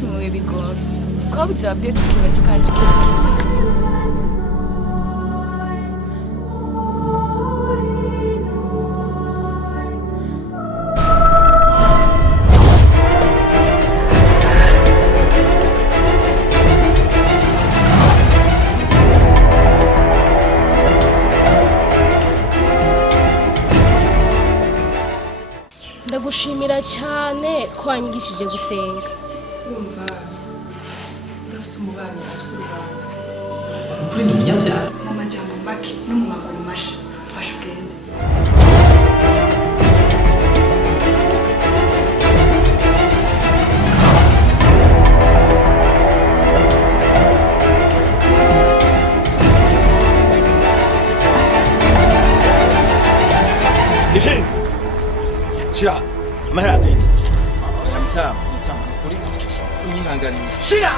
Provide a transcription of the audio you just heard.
hafi mu bihe bigoye kuko ubuzima bwe tukibaza kandi tukibukira. Ndagushimira cyane ko wanyigishije gusenga. Urumva ndafise umubanyi afise urubanza. Ukuri ndi umunyabyaha. Mu majambo make no mu maguru masha fasha ugende. Nijini! Shira! Amahera atende. Oya mutama, kuri unyihanganira. Shira!